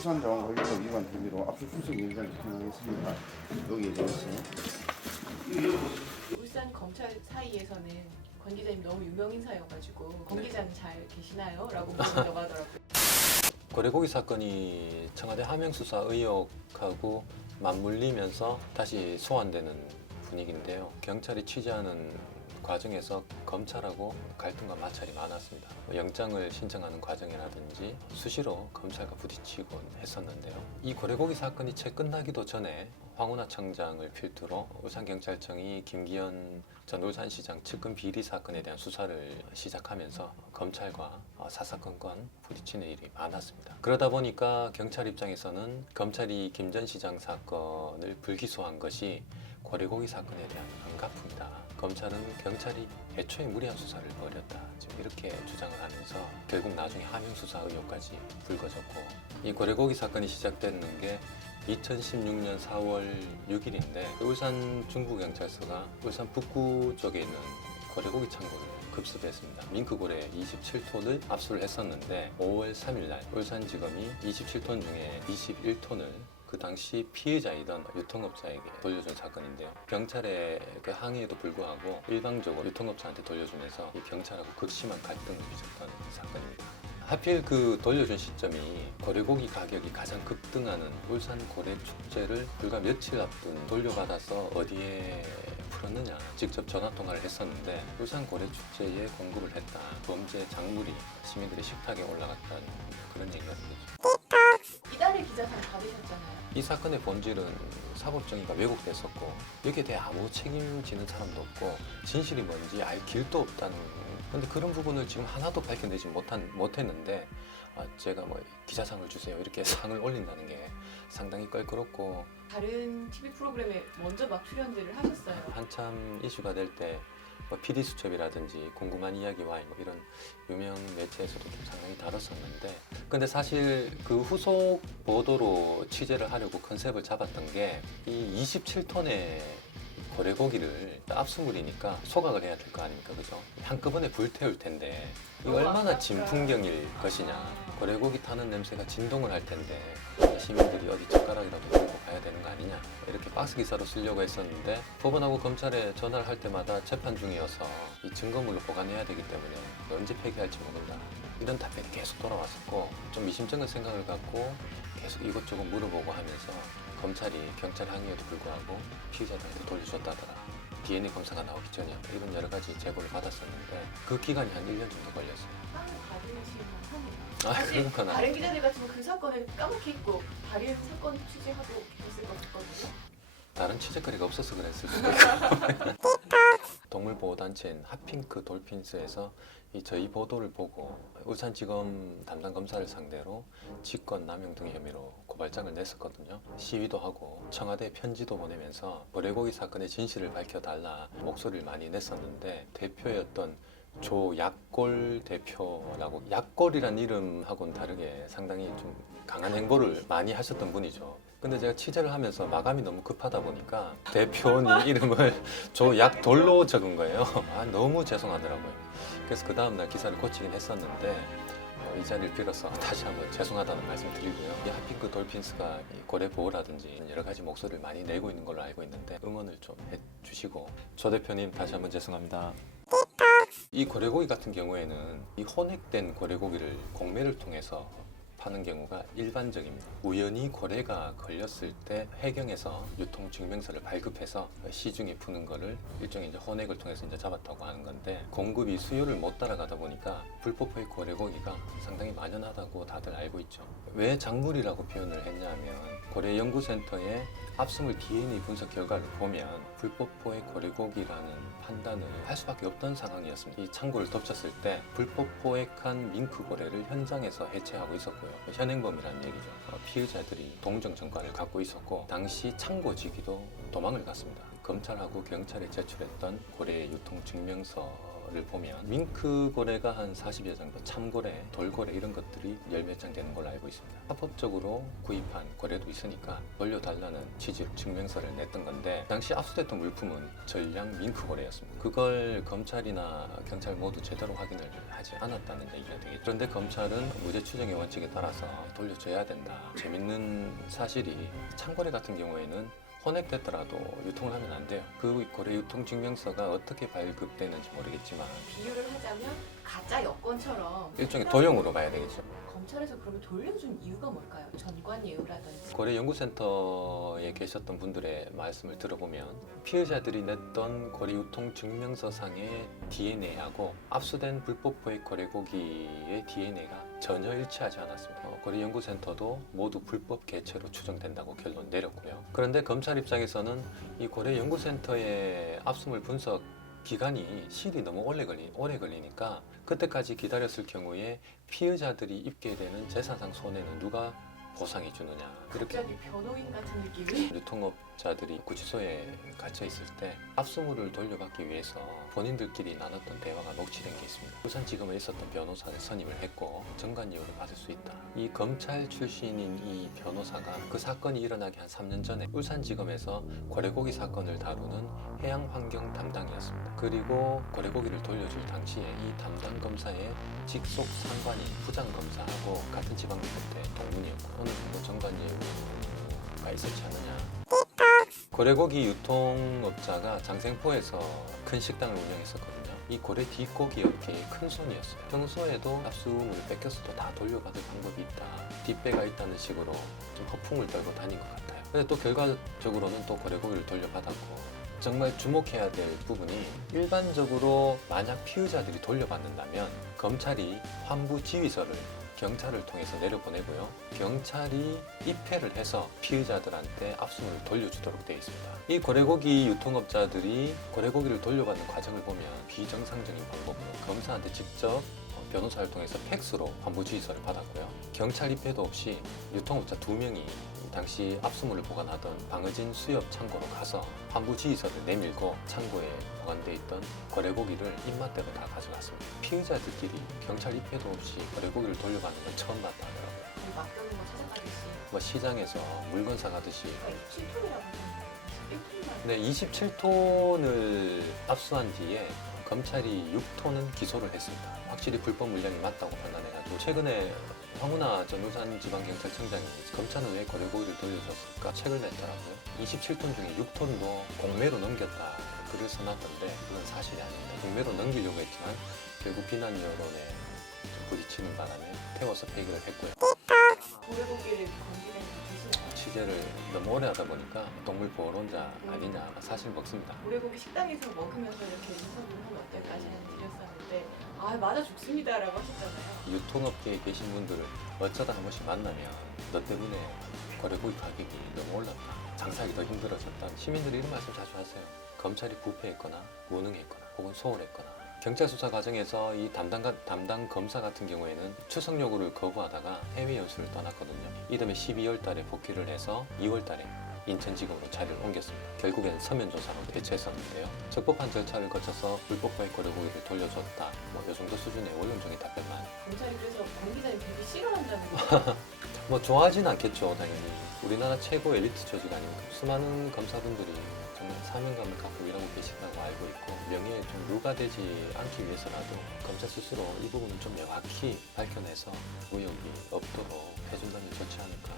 수산자원관리법 위반 혐의로 압수수색 영장 집행하겠습니다. 여기에 대해서 울산 검찰 사이에서는 권 기자님 너무 유명 인사여가지고 권 기자는 잘 계시나요? 라고 물어본다고 하더라고요. 고래고기 사건이 청와대 하명수사 의혹하고 맞물리면서 다시 소환되는 분위기인데요. 경찰이 취재하는 과정에서 검찰하고 갈등과 마찰이 많았습니다. 영장을 신청하는 과정이라든지 수시로 검찰과 부딪히곤 했었는데요. 이 고래고기 사건이 채 끝나기도 전에 황운하 청장을 필두로 울산경찰청이 김기현 전 울산시장 측근 비리 사건에 대한 수사를 시작하면서 검찰과 사사건건 부딪히는 일이 많았습니다. 그러다 보니까 경찰 입장에서는 검찰이 김 전 시장 사건을 불기소한 것이 고래고기 사건에 대한 안갚음이다. 검찰은 경찰이 애초에 무리한 수사를 벌였다. 지금 이렇게 주장을 하면서 결국 나중에 하명수사 의혹까지 불거졌고, 이 고래고기 사건이 시작됐는 게 2016년 4월 6일인데 울산 중부경찰서가 울산 북구 쪽에 있는 고래고기 창고를 급습했습니다. 밍크고래 27톤을 압수를 했었는데 5월 3일 날 울산지검이 27톤 중에 21톤을 그 당시 피해자이던 유통업자에게 돌려준 사건인데요. 경찰의 그 항의에도 불구하고 일방적으로 유통업자한테 돌려주면서 이 경찰하고 극심한 갈등을 빚었던 사건입니다. 하필 그 돌려준 시점이 고래고기 가격이 가장 급등하는 울산 고래 축제를 불과 며칠 앞둔 돌려받아서 어디에 풀었느냐 직접 전화 통화를 했었는데 울산 고래 축제에 공급을 했다. 범죄 작물이 시민들의 식탁에 올라갔다는 그런 얘기가 있죠. 이달의 기자상 받으셨잖아요. 이 사건의 본질은 사법 정의가 왜곡됐었고 여기에 대해 아무 책임지는 사람도 없고 진실이 뭔지 알 길도 없다는, 근데 그런 부분을 지금 하나도 밝혀내지 못했는데 제가 뭐 기자상을 주세요 이렇게 상을 올린다는 게 상당히 껄끄럽고, 다른 TV 프로그램에 먼저 막 출연들을 하셨어요. 한참 이슈가 될 때 뭐 PD수첩이라든지 궁금한 이야기와 뭐 이런 유명 매체에서도 좀 상당히 다뤘었는데, 근데 사실 그 후속 보도로 취재를 하려고 컨셉을 잡았던 게 이 27톤의 고래고기를 압수물이니까 소각을 해야 될 거 아닙니까, 그죠? 한꺼번에 불태울 텐데 이 얼마나 진풍경일 것이냐, 고래고기 타는 냄새가 진동을 할 텐데 시민들이 어디 젓가락이라도 들고 가야 되는 거 아니냐, 이렇게 박스 기사로 쓰려고 했었는데 법원하고 검찰에 전화를 할 때마다 재판 중이어서 이 증거물로 보관해야 되기 때문에 언제 폐기할지 모른다, 이런 답변이 계속 돌아왔었고, 좀 미심쩍은 생각을 갖고 계속 이것저것 물어보고 하면서 검찰이 경찰 항의에도 불구하고 피의자들한테 돌려줬다더라, DNA 검사가 나오기 전이야, 이런 여러 가지 제보를 받았었는데 그 기간이 한 1년 정도 걸렸어요. 상을 받으시면 하네요. 아, 사실 그런 건 다른 아니에요. 기자들 같으면 그 사건을 까맣게 잊고 다른 사건 취재하고 계셨을 것 같거든요. 다른 취재거리가 없어서 그랬을 수도 있고. 동물보호단체인 핫핑크 돌핀스에서 저희 보도를 보고 울산지검 담당 검사를 상대로 직권남용 등의 혐의로 고발장을 냈었거든요. 시위도 하고 청와대에 편지도 보내면서 고래고기 사건의 진실을 밝혀달라 목소리를 많이 냈었는데, 대표였던 조약골 대표라고, 약골이란 이름하고는 다르게 상당히 좀 강한 행보를 많이 하셨던 분이죠. 근데 제가 취재를 하면서 마감이 너무 급하다 보니까 대표님 이름을 조약돌로 적은 거예요. 너무 죄송하더라고요. 그래서 그 다음날 기사를 고치긴 했었는데 이 자리를 빌어서 다시 한번 죄송하다는 말씀 드리고요. 이 핫핑크 돌핀스가 이 고래 보호라든지 여러 가지 목소리를 많이 내고 있는 걸로 알고 있는데 응원을 좀 해주시고, 조 대표님 다시 한번 죄송합니다. 이 고래고기 같은 경우에는 이 혼액된 고래고기를 공매를 통해서 파는 경우가 일반적입니다. 우연히 고래가 걸렸을 때 해경에서 유통증명서를 발급해서 시중에 푸는 거를 일종의 이제 혼액을 통해서 이제 잡았다고 하는 건데, 공급이 수요를 못 따라가다 보니까 불법의 고래고기가 상당히 만연하다고 다들 알고 있죠. 왜 작물이라고 표현을 했냐면 고래연구센터의 압수물 DNA 분석 결과를 보면 불법포의 고래고기라는 판단을 할 수밖에 없던 상황이었습니다. 이 창고를 덮쳤을 때 불법 포획한 밍크고래를 현장에서 해체하고 있었고요. 현행범이라는 얘기죠. 피의자들이 동정정과를 갖고 있었고 당시 창고지기도 도망을 갔습니다. 검찰하고 경찰에 제출했던 고래 유통증명서에 거를 보면 밍크 고래가 한 40여 정도, 참고래, 돌고래 이런 것들이 열 몇 장 되는 걸로 알고 있습니다. 합법적으로 구입한 고래도 있으니까 돌려달라는 취지로 증명서를 냈던 건데 당시 압수됐던 물품은 전량 밍크 고래였습니다. 그걸 검찰이나 경찰 모두 제대로 확인을 하지 않았다는 얘기가 되겠죠. 그런데 검찰은 무죄 추정의 원칙에 따라서 돌려줘야 된다. 재밌는 사실이 참고래 같은 경우에는 혼액됐더라도 유통을 하면 안 돼요. 그 고래 유통 증명서가 어떻게 발급되는지 모르겠지만 비유를 하자면 가짜 여권처럼 일종의 도용으로 봐야 되겠죠. 검찰에서 그러면 돌려준 이유가 뭘까요? 전관 예우라든지. 고래 연구센터에 계셨던 분들의 말씀을 들어보면 피해자들이 냈던 고래 유통 증명서 상의 DNA하고 압수된 불법 포획 고래고기의 DNA가 전혀 일치하지 않았습니다. 고래 연구센터도 모두 불법 개체로 추정된다고 결론 내렸고요. 그런데 검찰 입장에서는 이 고래 연구센터의 압수물 분석 기간이 실이 너무 오래 걸리니까 그때까지 기다렸을 경우에 피해자들이 입게 되는 재산상 손해는 누가 보상해 주느냐. 이렇게 갑자기 변호인 같은 느낌이. 유통업자들이 구치소에 갇혀 있을 때 압수물을 돌려받기 위해서 본인들끼리 나눴던 대화가 녹취된 게 있습니다. 울산지검에 있었던 변호사를 선임을 했고 정관예우를 받을 수 있다. 이 검찰 출신인 이 변호사가 그 사건이 일어나기 한 3년 전에 울산지검에서 고래고기 사건을 다루는 해양환경 담당이었습니다. 그리고 고래고기를 돌려줄 당시에 이 담당 검사의 직속 상관이 부장검사하고 같은 지방법대 동문이었고 어느 정도 정관예우가 있었지 않느냐. 고래고기 유통업자가 장생포에서 큰 식당을 운영했었거든요. 이 고래 뒷고기 업계의 큰 손이었어요. 평소에도 압수물을 뺏겼어도 다 돌려받을 방법이 있다. 뒷배가 있다는 식으로 좀 허풍을 떨고 다닌 것 같아요. 근데 또 결과적으로는 또 고래고기를 돌려받았고 정말 주목해야 될 부분이 일반적으로 만약 피의자들이 돌려받는다면 검찰이 환부 지휘서를 경찰을 통해서 내려보내고요. 경찰이 입회를 해서 피의자들한테 압수물을 돌려주도록 되어 있습니다. 이 고래고기 유통업자들이 고래고기를 돌려받는 과정을 보면 비정상적인 방법으로 검사한테 직접 변호사를 통해서 팩스로 환부 지휘서를 받았고요. 경찰 입회도 없이 유통업자 2명이 당시 압수물을 보관하던 방어진 수협 창고로 가서 환부 지휘서를 내밀고 창고에 보관되어 있던 고래고기를 입맛대로 다 가져갔습니다. 피의자들끼리 경찰 입회도 없이 고래고기를 돌려받는 걸 처음 봤다 하더라고요. 맡겨놓은 거 찾아가듯이. 뭐 시장에서 물건 사가듯이. 27톤이라고 하셨는데 네, 27톤을 압수한 뒤에 검찰이 6톤은 기소를 했습니다. 확실히 불법 물량이 맞다고 판단해가지고 최근에 황운하 전 울산지방경찰청장이 검찰은 왜 고래고기를 돌려줬을까 책을 냈더라고요. 27톤 중에 6톤도 공매로 넘겼다 글을 써놨던데 그건 사실이 아닙니다. 공매로 넘기려고 했지만 결국 비난 여론에 좀 부딪히는 바람에 태워서 폐기를 했고요. 고래고기를 건기는 드시나요? 취재를 너무 오래 하다 보니까 동물보호론자 아니냐 사실 먹습니다. 고래고기 식당에서 먹으면서 이렇게 인터뷰를 하면 어떨까 생각 드렸었는데 아 맞아 죽습니다라고 하셨잖아요. 유통업계에 계신 분들을 어쩌다 한 번씩 만나면 너 때문에 고래고기 가격이 너무 올랐다. 장사하기 더 힘들어졌다. 시민들이 이런 말씀 자주 하세요. 검찰이 부패했거나 무능했거나 혹은 소홀했거나. 경찰 수사 과정에서 이 담당 검사 같은 경우에는 출석 요구를 거부하다가 해외 연수를 떠났거든요. 이듬해 12월 달에 복귀를 해서 2월 달에 인천지검으로 자리를 옮겼습니다. 결국엔 서면 조사로 대체했었는데요. 적법한 절차를 거쳐서 불법 포획 고래고기를 돌려줬다. 뭐 이 정도 수준의 원론적인 답변만. 검찰이 그래서 권 기자님 되게 싫어한다는 거. 뭐 좋아하진 않겠죠, 당연히. 우리나라 최고 엘리트 조직 아닙니까? 수많은 검사분들이 정말 사명감을 갖고 일하고 계신다고 알고 있고 명예에 좀 누가 되지 않기 위해서라도 검찰 스스로 이 부분을 좀 명확히 밝혀내서 의혹이 없도록 해준다면 좋지 않을까